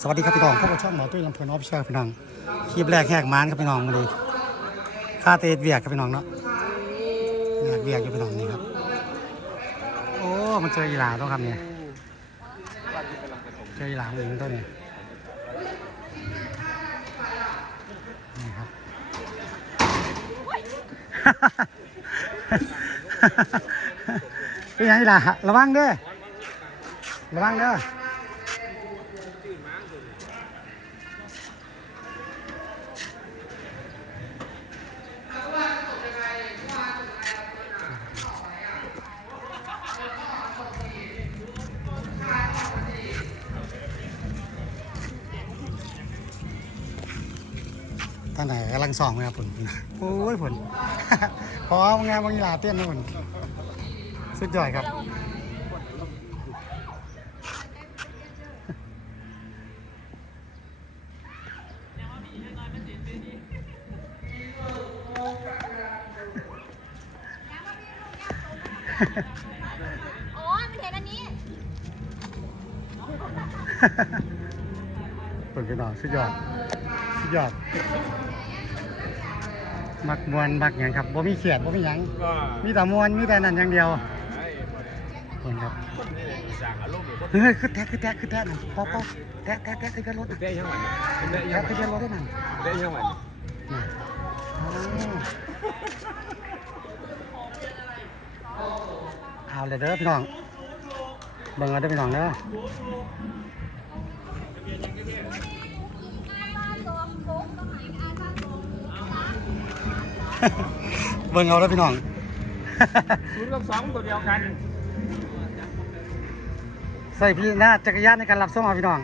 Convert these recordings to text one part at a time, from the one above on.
สวัสดีครับพี่น้องพบกับช่องหมอตุ้ยลำเพลินออฟเชียลพี่น้องคลิปแรกแหกมานครับพี่น้องมาดีค่าเตะเวียกครับพี่น้องเนาะเวียกเวียกอยู่พี่น้องนี่ครับ โอ้มันเจออีหลาต้องครับเนี่ยเจออีหลาหญิงตัวนี้นี่ครับเป็นยังไงล่ะระวังเด้อระวังเด้อ ท่านไหนกำลังส่องไหมครับผลโอ้ยผลพองานบางยีหลาเต้นนะผลสุดยอดครับอ๋อมันเห็นอันนี้ผลพี่น้องสุดยอดสุด ยอดมักมวนมักหยังครับบ่มีเขียดบ่มีหยังก็มีแต่มวนมีแต่นั่นอย่างเดียวผลครับสั่งอารมณ์หรือว่าเฮ้ยคือแทะคือแทะคือแทะนั่นป๊อปป๊อปแทะแทะแทะทะเบียนรถน่ะได้ยังไงได้แทะยังไงทะเบียนรถด้วยนั่นได้ยังไงน่ะอ๋อเอาเลยเด้อพี่น้องเบิ่งเอาเด้อพี่น้องเด้อ เบิ่งเอาเด้อพี่น้อง ศูนย์กับสองตัวเดียวกันใส่พี่หน้าจักรยานในการรับส่งเอาพี่น้อง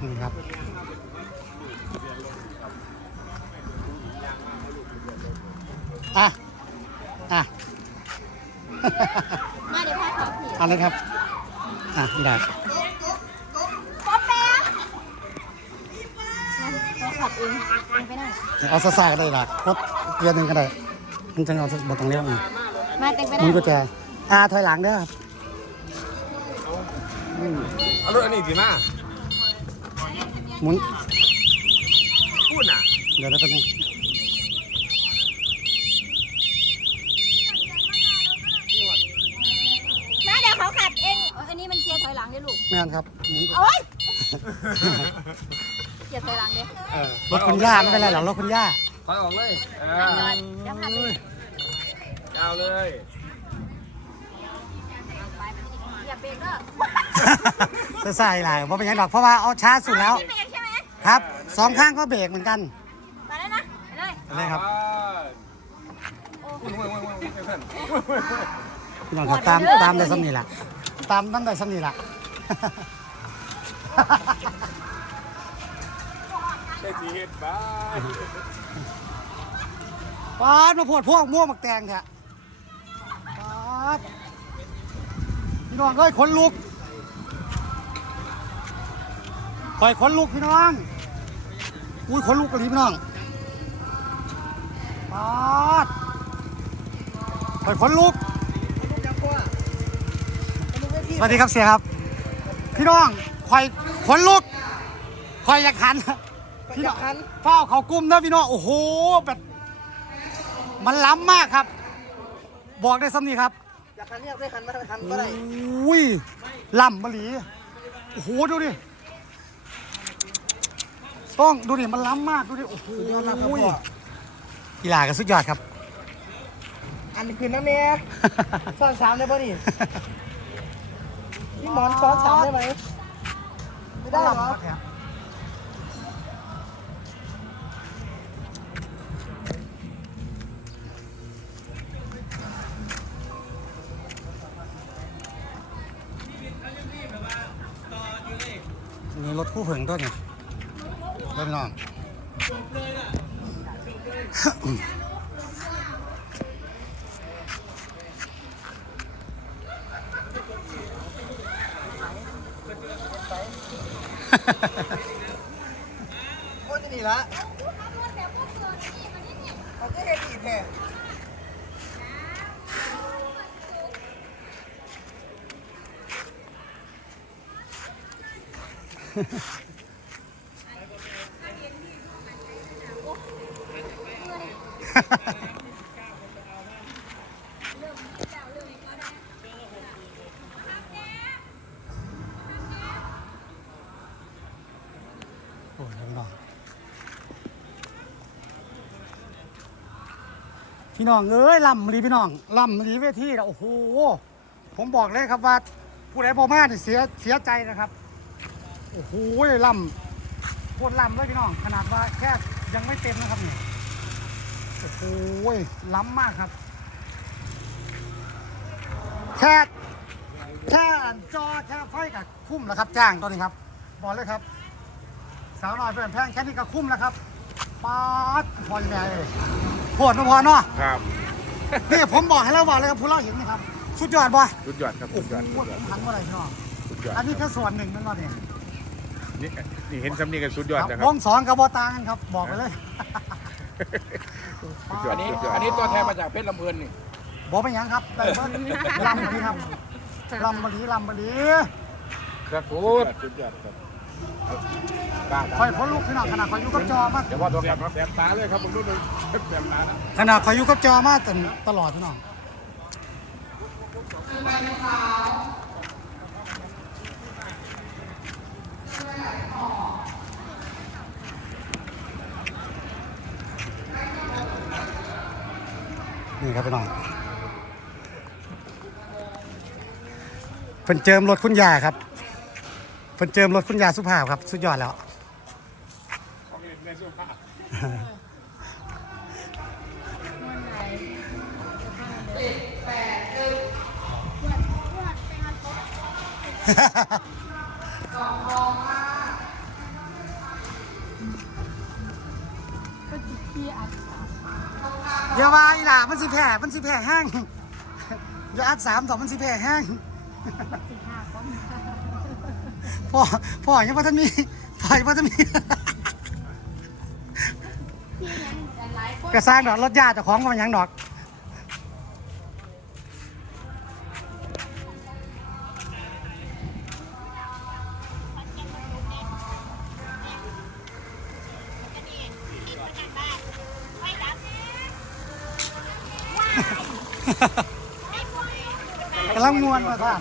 นี่ครับ อะ อะ มาเดี๋ยวพาเขาผีเอันนี้ครับ อะได้ ป๊อปแป๊บ เขาขับเองเองไปนั่งเอาซะซ่าก็ได้ละรถเกียร์หนึ่งก็ได้มันจะเอาบทตรงเลี้ยวอีกมาเต็งไปมึนั่งงก็จะอ่าถอยหลังเด้อครับเอารถอันนี้สิมาหมุนพูดน่ะเดี๋ยวนะแป๊บนึงมาเดี๋ยวเขาขับเองเอ้ยอันนี้มันเกียร์ถอยหลังด้วยลูกแม่นครับหมุนโอ๊ย เกียร์ถอยหลังเด้เออรถคุณย่าไม่เป็นไรหรอกรถคุณย่าถอยออกเลยเอเดี๋อยวพาไปยาวเลยอย่าเบรกเด้อจะใส่หลายเพราะเป็นหยังดอกเพราะว่าเอาช้าสุดแล้วนี่เบรกใช่ไหมครับสองข้างก็เบรกเหมือนกันมาแล้วนะไปเลยอะไรครับโอ้ยโอ้ยโอ้ยโอ้ยเพื่อนพี่น้องครับตามตามได้ซ้ำนี่แหละตามนั่นได้ซ้ำนี่แหละได้ ทีเฮ็ดบ้าปาดมาโพดพวกม่วงหมักแตงเถอะปาดพี่น้องเอ้ยขนลุกคอยขนลุกพี่น้องอุ้ยขนลุกกะลีพี่น้องปาดคอยขนลุก สวัสดีครับเสียครับ พี่น้องคอยขนลุกคอยอยากหัน พี่น้องเฝ้าเขากลุ้มนะพี่น้องโอ้โหแบบมันล้ำมากครับ บอกได้ซ้ำนี่ครับอยากคันเรียกได้คันมาคันก็ได้อุ้ยล้ำมะหลีโอ้โหดูดิต้องดูดิมันล้ำมากดูดิโอ้โหยอดมากครับพ่อกีฬาก็สุดยอดครับ อันนี้คือน้ำเมียซ้อนสามได้ป่ะนี่พี่หมอนซ้อนสามได้ไหมไม่ได้เหรอ มีรถคู่เผิงด้วยไงรถน้องโอ้ยจะหนีละเขาจะเห็นอีกแค่ โอ้ยพี่น้องพี่น้องเอ้ยลำรีพี่น้องลำรีเวทีนะโอ้โห ผมบอกเลยครับว่า ผู้ใดบอมาเนี่ยเสียเสียใจนะครับ โอ้โหลำโคตรลำเลยพี่น้อง ขนาดว่าแค่ยังไม่เต็มนะครับเนี่ยโอ้โหล้ำมากครับ แค่แค่จอแค่ไฟกับคุ้มแล้วครับจ้างตัวนี้ครับ บอกเลยครับ สาวน้อยเพื่อนแพงแค่นี้ก็คุ้มแล้วครับป๊าดพอยังไงโหดนะพอเนาะครับนี่ผมบอกให้เราบอกเลยครับผู้เราเห็นนะครับ สุดยอดบ่สุดยอดครับโอ้สุดโหยอดสุดยอดผมหันมาอะไรพี่น้องสุดยอดอันนี้แค่ส่วนหนึ่งนั่นว่าเนี่ย นี่นี่เห็นสำนีกันสุดยอดนะครัวบ งสองกับบอตางกันครับ บอกไปเลยสุดยอดอันนี้สุดยอดอันนี้ตัวแทนมาจากเพชรลำเพลินนี่บอกไปยังครับแต่เบิ้ลลำบดีครับลำบดีลำบดีครับผสุดมยอดสุดยอดครับบ้าคอยพอลูกพี่น้องขนาดคอยอยู่กับจอมาเดี๋ยวว่าตัวแสกลับบแสบตาเลยครับผมดูเลยแสบตานะขนาดคอยอยู่กับจอมาตตลอดพี่น้อง นี่ครับพี่น้องเพิ่นเจิมรถคุณยาครับเพิ่นเจิมรถคุณยาสุภาพครับ สุดยอดแล้วของเล่นในสุภาพ เดี๋ยวว่าอีหล่ามันสิแผ่มันสิแผ่แห้งอย่าอัดสามต่อมันสิแผ่แห้งพ่อพ่อยังว่าท่านมีพ่อยังว่าท่านมีกระสร้างดอกรถยาเจ้าของมันยังดอก กำลังมวนมาท่าน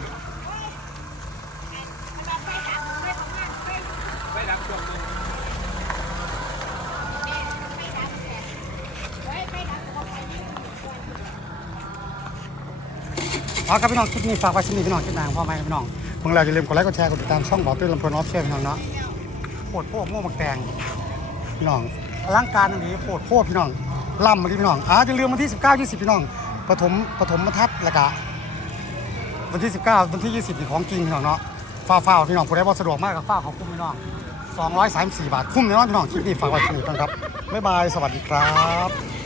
เอาครับพี่น้องคลิปนี้ฝากไว้ที่นี่พี่น้องคลิปหนางพ่อแม่พี่น้องเมื่อเราอย่าลืมกดไลค์กดแชร์กดติดตามช่องบอกตื้นลำพลนออฟเชียพี่น้องเนาะโคตรโพวกโม่วงมักแตงพี่น้องอลังการอันนี้โคตรโพวกพี่น้อง ล่ำมาที่พี่น้องอ่าอย่าลืมวันที่ 19 20 พี่น้องปฐมปฐมบรรทัดละกะวันที่ 19 วันที่ 20นี่ของจริงพี่น้องเนาะฟ้าฟ้าพี่น้องผู้ใดบ่สะดวกมากกับฟ้าของคุ้มพี่น้อง234 บาทคุ้มแน่นอนพี่น้องคลิปนี้ฝากไว้ที่นี่ครับบ๊ายบายสวัสดีครับ